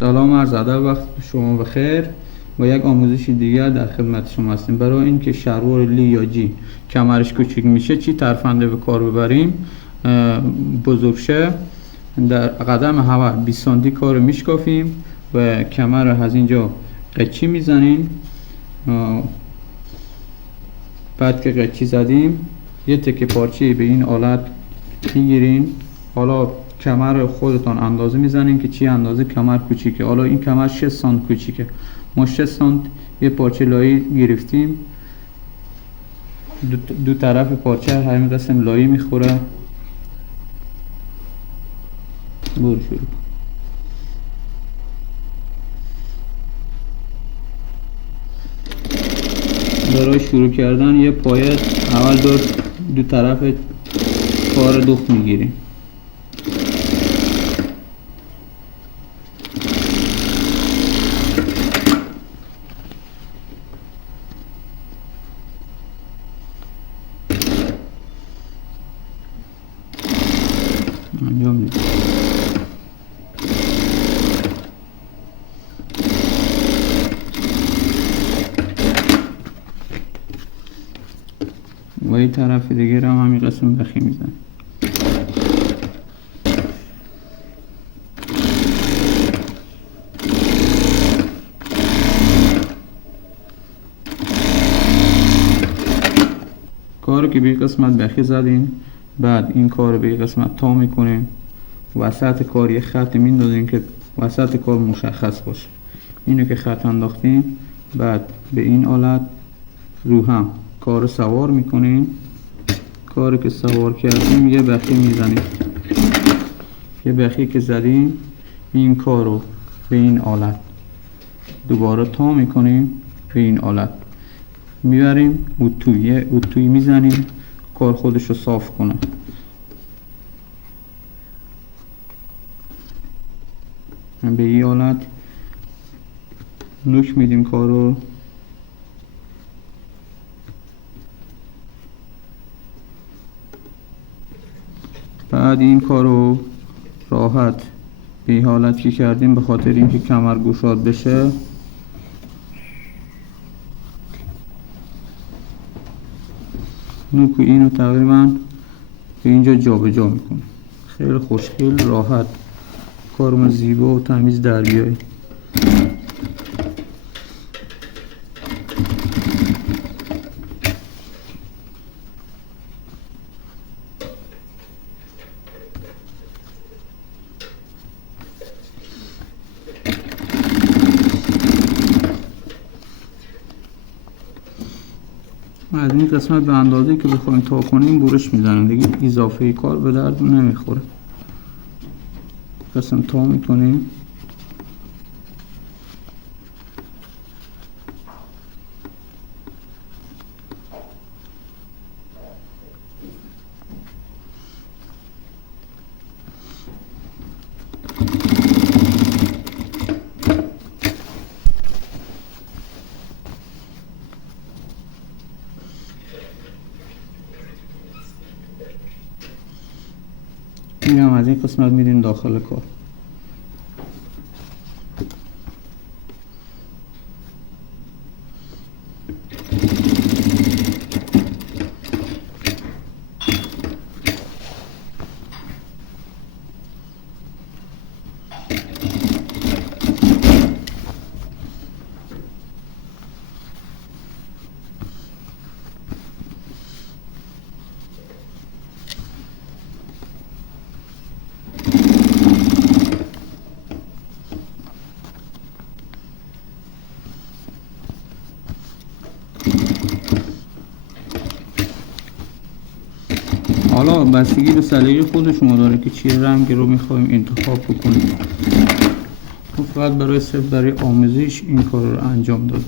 سلام عرض ادب، وقت شما بخیر. با یک آموزش دیگر در خدمت شما هستیم. برای اینکه شلوار لی یا جین کمرش کوچیک میشه چی ترفنده به کار ببریم بزرگ شه، در قدم اول 20 سانتی کار رو میشکافیم و کمر رو از اینجا قچی میزنیم. بعد که قچی زدیم یه تکه پارچه به این آلت میگیرین. حالا کمر رو خودتان اندازه میزنین که چی اندازه کمر کوچیکه. حالا این کمر 6 سانت کوچیکه، ما 6 سانت یه پارچه لایی گرفتیم، دو طرف پارچه همین قسم لایی میخوره. برو شروع. برای شروع کردن یه پایه اول دو طرف کار دوخت میگیریم. انجام میدیم. و این طرف دیگه هم همین قسم بخی میزن. کار که به قسمت بخی زدیم، بعد این کار به قسمت تا میکنیم، وسط کار یه خط میندازیم که وسط کار مشخص باشه. اینو که خط انداختیم، بعد به این آلت رو هم کار سوار میکنیم. کاری که سوار کردیم یه بخی میزنیم. یه بخی که زدیم این کار رو به این آلت دوباره تا میکنیم، به این آلت میبریم اتوی میزنیم کار خودش رو صاف کنه. به این آلت نوک میدیم کار رو. بعد این کار رو راحت به این حالت که کردیم، به خاطر اینکه کمر گشاد بشه نوک اینو تقریبا به اینجا جابجا میکنیم. خیلی خوشگل راحت کارمون زیبا و تمیز در بیاد. از این قسمت به اندازه که بخوایم تا کنیم برش میزنیم، دیگه اضافه کار به درد نمیخوره. قسم تا میکنیم. این هم از این قسمت میدیم داخل کار. حالا بستگی به سلیقه خود شما داره که چه رنگی رو میخوایم انتخاب بکنیم. فقط برای آموزش این کار رو انجام داد.